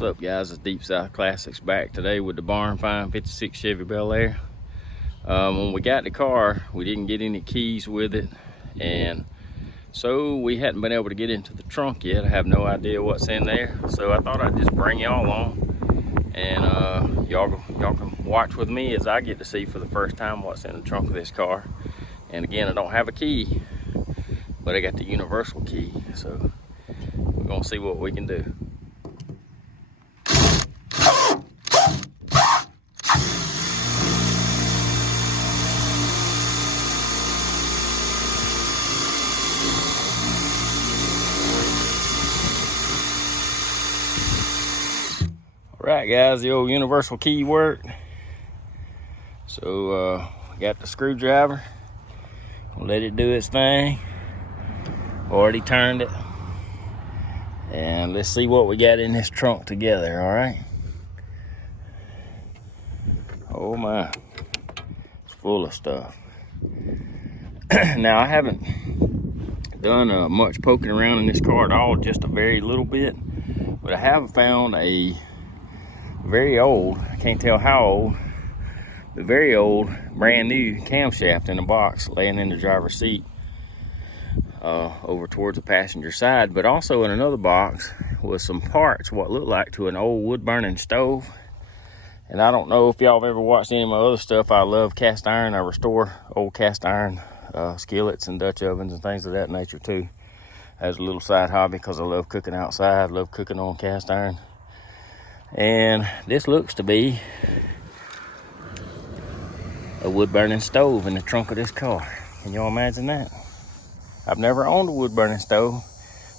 What's up, guys? It's Deep South Classics back today with the barn find 56 Chevy Bel-Air. When we got the car, we didn't get any keys with it, and so we hadn't been able to get into the trunk yet. I have no idea what's in there, so I thought I'd just bring y'all along, and y'all can watch with me as I get to see for the first time what's in the trunk of this car. And again, I don't have a key, but I got the universal key, so we're gonna see what we can do. Alright guys, the old universal key worked. So got the screwdriver. Let it do its thing. Already turned it. And let's see what we got in this trunk together, alright? Oh my, it's full of stuff. Now I haven't done much poking around in this car at all, just a very little bit. But I have found a very old, I can't tell how old, but very old, brand new camshaft in a box laying in the driver's seat over towards the passenger side. But also in another box was some parts, what looked like to an old wood burning stove. And I don't know if y'all have ever watched any of my other stuff. I love cast iron. I restore old cast iron skillets and Dutch ovens and things of that nature too, as a little side hobby, because I love cooking outside, love cooking on cast iron. And this looks to be a wood burning stove in the trunk of this car. Can y'all imagine that? I've never owned a wood burning stove,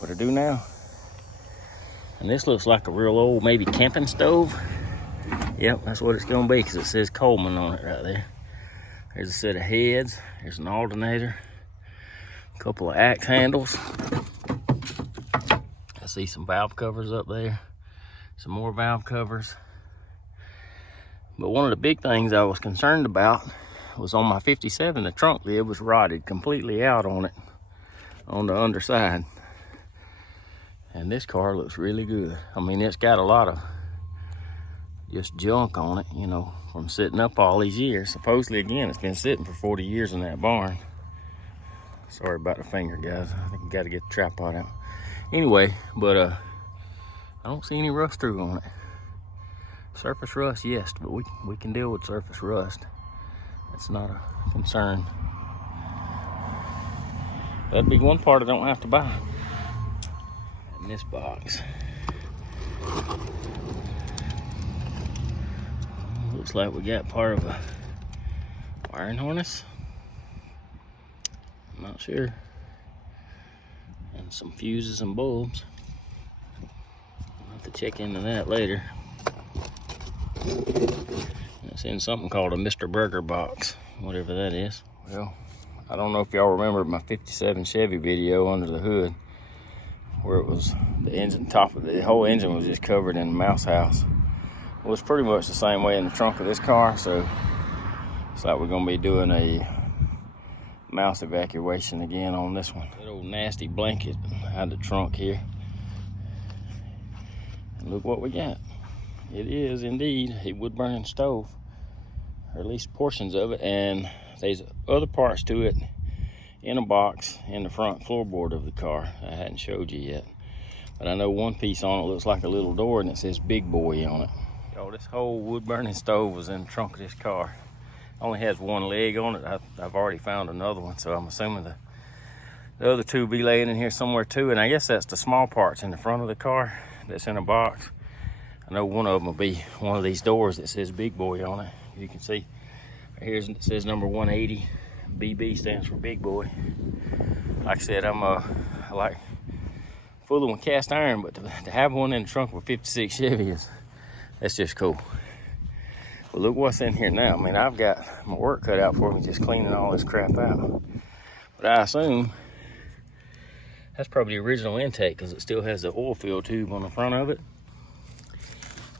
but I do now. And this looks like a real old, maybe camping stove. Yep, that's what it's gonna be, because it says Coleman on it right there. There's a set of heads, there's an alternator, a couple of axe handles. I see some valve covers up there. Some more valve covers. But one of the big things I was concerned about was on my 57, the trunk lid was rotted completely out on it, on the underside. And this car looks really good. I mean, it's got a lot of just junk on it, you know, from sitting up all these years. Supposedly, again, it's been sitting for 40 years in that barn. Sorry about the finger, guys. I think you got to get the tripod out. Anyway, but I don't see any rust through on it. Surface rust, yes, but we can deal with surface rust. That's not a concern. That'd be one part I don't have to buy. In this box. Looks like we got part of a wiring harness. I'm not sure. And some fuses and bulbs. I'll have to check into that later. It's in something called a Mr. Burger box, whatever that is. Well, I don't know if y'all remember my 57 Chevy video under the hood, where it was the engine, the whole engine was just covered in a mouse house. Well, it's pretty much the same way in the trunk of this car, so it's like we're gonna be doing a mouse evacuation again on this one. That old nasty blanket behind the trunk here. And look what we got. It is indeed a wood burning stove, or at least portions of it, and there's other parts to it in a box in the front floorboard of the car I hadn't showed you yet. But I know one piece on it looks like a little door, and it says Big Boy on it. Yo, this whole wood burning stove was in the trunk of this car. It only has one leg on it. I've already found another one, so I'm assuming the other two will be laying in here somewhere too. And I guess that's the small parts in the front of the car that's in a box. I know one of them will be one of these doors that says Big Boy on it. You can see right here it says number 180. BB stands for Big Boy. Like I said, I like fooling with cast iron, but to have one in the trunk of a 56 Chevy that's just cool. But look what's in here now. I mean, I've got my work cut out for me just cleaning all this crap out. But I assume that's probably the original intake, because it still has the oil fill tube on the front of it,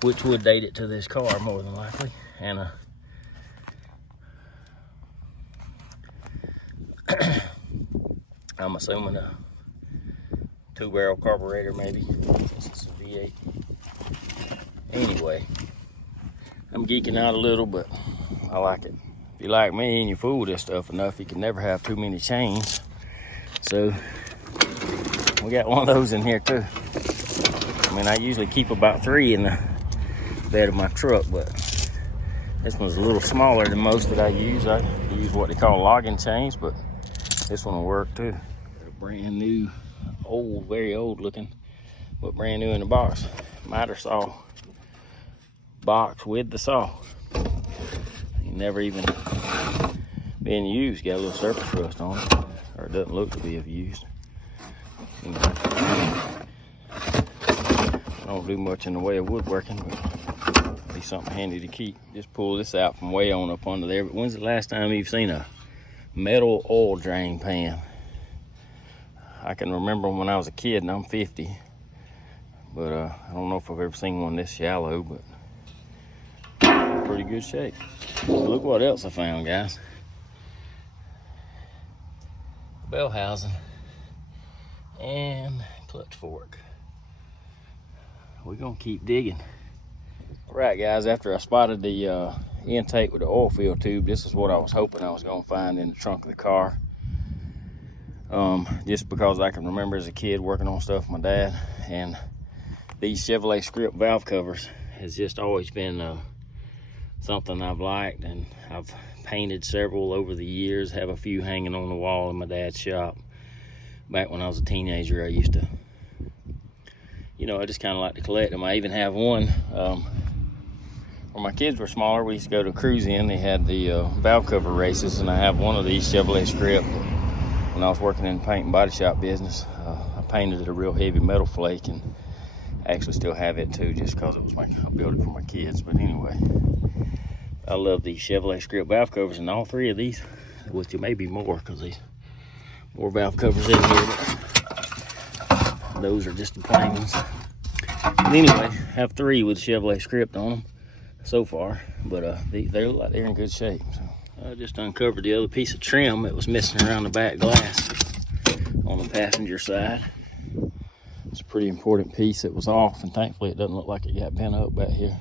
which would date it to this car more than likely. And I'm assuming a 2-barrel carburetor maybe, since it's a V8. I'm geeking out a little, but I like it. If you like me and you fool with this stuff enough, you can never have too many chains. So we got one of those in here too. I mean, I usually keep about 3 in the bed of my truck, but this one's a little smaller than most that I use. I use what they call logging chains, but this one will work too. Got a brand new, old, very old looking, but brand new in the box, miter saw box with the saw. Never even been used. Got a little surface rust on it, or it doesn't look to be of use. Anyway, I don't do much in the way of woodworking, but it'll be something handy to keep. Just pull this out from way on up under there. But when's the last time you've seen a metal oil drain pan? I can remember when I was a kid, and I'm 50, but I don't know if I've ever seen one this shallow, but pretty good shape. Look what else I found, guys. Bell housing and clutch fork. We're gonna keep digging. All right, guys, after I spotted the intake with the oil fill tube, this is what I was hoping I was gonna find in the trunk of the car. Just because I can remember as a kid working on stuff with my dad, and these Chevrolet script valve covers has just always been something I've liked, and I've painted several over the years. Have a few hanging on the wall in my dad's shop. Back when I was a teenager, I used to, I just kind of like to collect them. I even have one when my kids were smaller. We used to go to Cruise In. They had the valve cover races, and I have one of these Chevrolet script. When I was working in the paint and body shop business, I painted it a real heavy metal flake, and I actually still have it too, just because it was I built it for my kids. But anyway, I love these Chevrolet script valve covers, and all 3 of these, which there may be more because there's more valve covers in here, but those are just the plain ones. But anyway, I have 3 with Chevrolet script on them so far, but they look like they're in good shape. So I just uncovered the other piece of trim that was missing around the back glass on the passenger side. It's a pretty important piece that was off, and thankfully it doesn't look like it got bent up back here.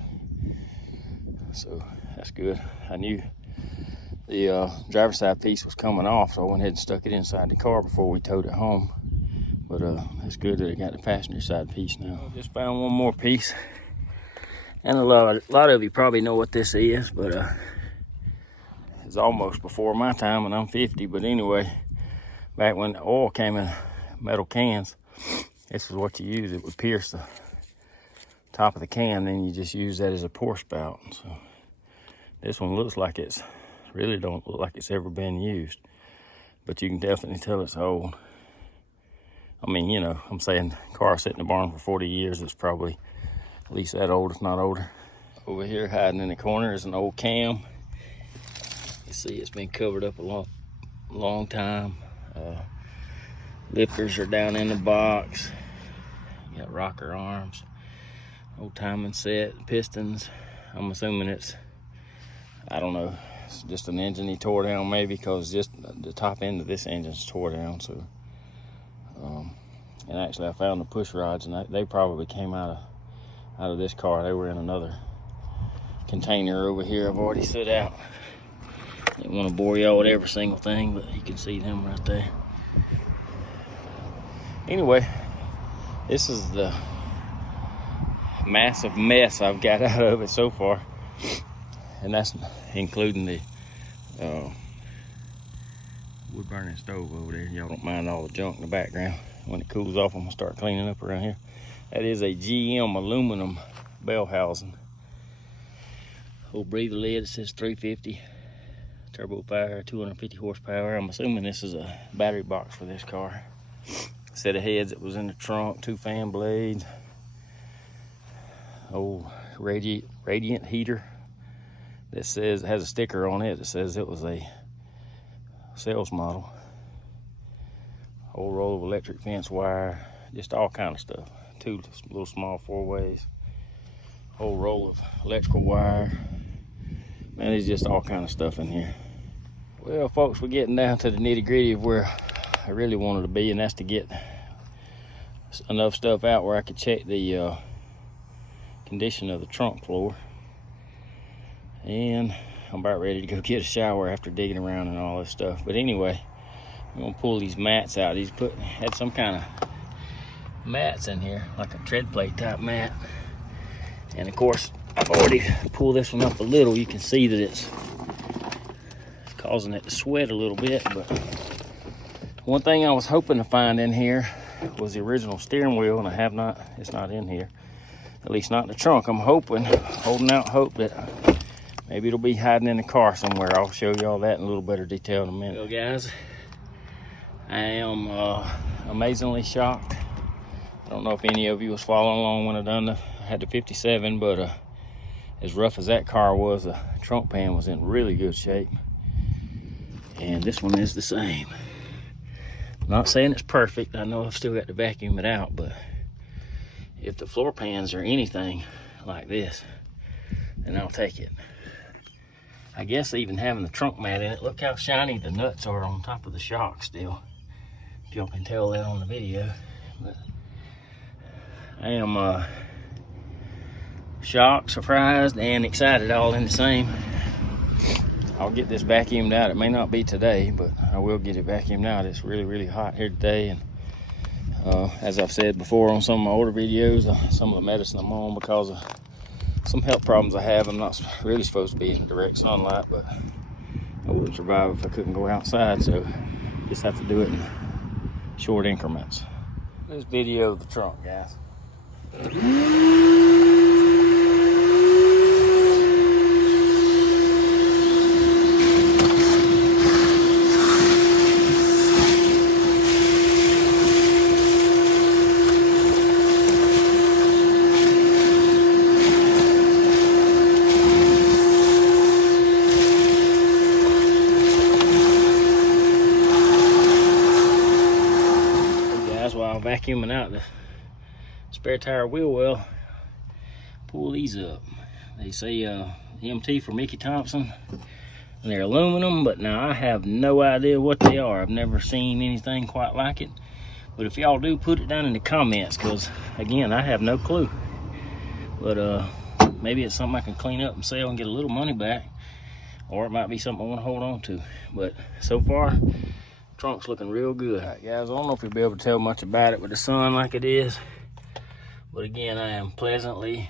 So that's good. I knew the driver's side piece was coming off, so I went ahead and stuck it inside the car before we towed it home. But it's good that it got the passenger side piece now. I just found one more piece, and a lot of you probably know what this is, but it's almost before my time, and I'm 50. But anyway, back when the oil came in metal cans, this is what you use. It would pierce the top of the can, then you just use that as a pour spout. So this one looks like really don't look like it's ever been used, but you can definitely tell it's old. I mean, I'm saying car sitting in the barn for 40 years, it's probably at least that old, if not older. Over here hiding in the corner is an old cam. You see it's been covered up a long time. Lifters are down in the box. You got rocker arms, old timing set, pistons. I'm assuming I don't know, it's just an engine he tore down maybe, because just the top end of this engine's tore down. So and actually I found the push rods, and they probably came out of this car. They were in another container over here I've already set out. Didn't want to bore y'all with every single thing, but you can see them right there. Anyway, this is the massive mess I've got out of it so far, and that's including the wood burning stove over there. Y'all don't mind all the junk in the background. When it cools off, I'm gonna start cleaning up around here. That is a GM aluminum bell housing. Old breather lid, it says 350 turbo power, 250 horsepower. I'm assuming this is a battery box for this car. Set of heads that was in the trunk, 2 fan blades, old radiant heater that says, it has a sticker on it that says it was a sales model. Whole roll of electric fence wire, just all kind of stuff. 2 little small 4-ways, whole roll of electrical wire. Man, there's just all kind of stuff in here. Well, folks, we're getting down to the nitty-gritty of where I really wanted to be, and that's to get enough stuff out where I could check the condition of the trunk floor. And I'm about ready to go get a shower after digging around and all this stuff. But anyway, I'm gonna pull these mats out. He's had some kind of mats in here, like a tread plate type mat. And of course, I've already pulled this one up a little. You can see that it's causing it to sweat a little bit. But one thing I was hoping to find in here was the original steering wheel, and I have not. It's not in here, at least not in the trunk. I'm hoping, holding out hope that maybe it'll be hiding in the car somewhere. I'll show you all that in a little better detail in a minute. Well, guys, I am amazingly shocked. I don't know if any of you was following along when I had the 57, but as rough as that car was, the trunk pan was in really good shape. And this one is the same. I'm not saying it's perfect. I know I've still got to vacuum it out, but if the floor pans are anything like this, then I'll take it. I guess even having the trunk mat in it, look how shiny the nuts are on top of the shock still. If y'all can tell that on the video. But I am shocked, surprised, and excited all in the same. I'll get this vacuumed out. It may not be today, but I will get it vacuumed out. It's really, really hot here today. And as I've said before on some of my older videos, some of the medicine I'm on because of some health problems I have, I'm not really supposed to be in the direct sunlight, but I wouldn't survive if I couldn't go outside. So just have to do it in short increments. This video of the trunk, guys. While vacuuming out the spare tire wheel well, pull these up. They say MT for Mickey Thompson, and they're aluminum, but now I have no idea what they are. I've never seen anything quite like it. But if y'all do, put it down in the comments, because again, I have no clue. But maybe it's something I can clean up and sell and get a little money back, or it might be something I want to hold on to. But so far, trunk's looking real good. All right, guys, I don't know if you'll be able to tell much about it with the sun like it is, but again, I am pleasantly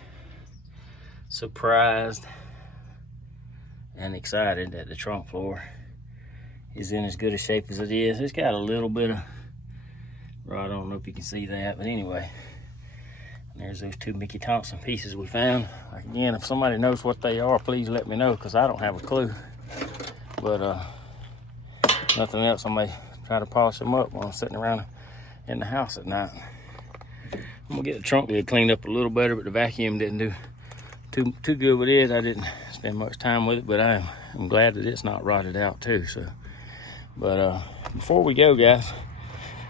surprised and excited that the trunk floor is in as good a shape as it is. It's got a little bit of, well, I don't know if you can see that, but anyway, there's those two Mickey Thompson pieces we found. Like, again, if somebody knows what they are, please let me know, because I don't have a clue. But nothing else, I may try to polish them up while I'm sitting around in the house at night. I'm gonna get the trunk lid cleaned up a little better, but the vacuum didn't do too good with it. I didn't spend much time with it, but I'm glad that it's not rotted out too. So, but before we go, guys,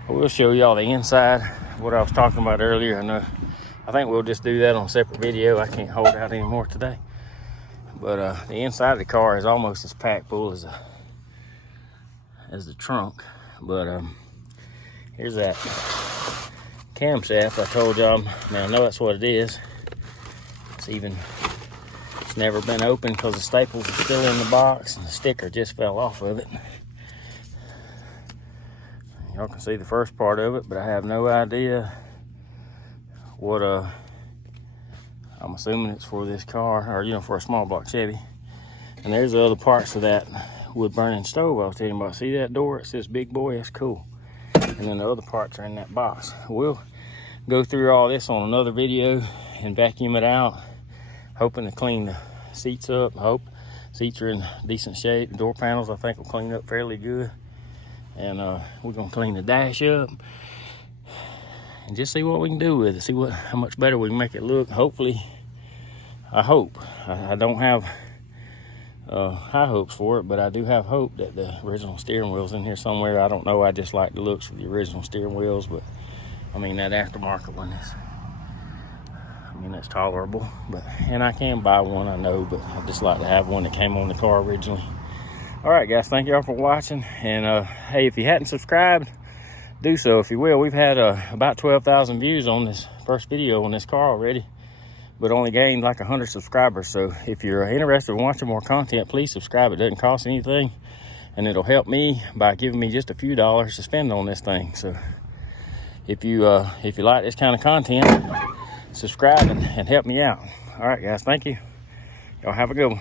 I will show y'all the inside, what I was talking about earlier. I think we'll just do that on a separate video. I can't hold out anymore today. But the inside of the car is almost as packed full as the trunk. But here's that camshaft I told y'all. Now I know that's what it is. It's never been opened because the staples are still in the box and the sticker just fell off of it. Y'all can see the first part of it, but I have no idea what I'm assuming it's for this car, or for a small block Chevy. And there's the other parts of that wood burning stove I was telling you about. See that door? It says big boy. That's cool. And then the other parts are in that box. We'll go through all this on another video and vacuum it out, hoping to clean the seats up. I hope seats are in decent shape. The door panels I think will clean up fairly good. And we're gonna clean the dash up and just see what we can do with it. See how much better we can make it look. Hopefully, I hope. I don't have high hopes for it, but I do have hope that the original steering wheel's in here somewhere. I don't know, I just like the looks of the original steering wheels, but I mean that aftermarket one is, that's tolerable. And I can buy one, I know, but I just like to have one that came on the car originally. All right, guys, thank y'all for watching. And hey, if you hadn't subscribed, do so if you will. We've had about 12,000 views on this first video on this car already, but only gained like 100 subscribers. So if you're interested in watching more content, please subscribe. It doesn't cost anything, and it'll help me by giving me just a few dollars to spend on this thing. So if you like this kind of content, subscribe and help me out. All right, guys, thank you. Y'all have a good one.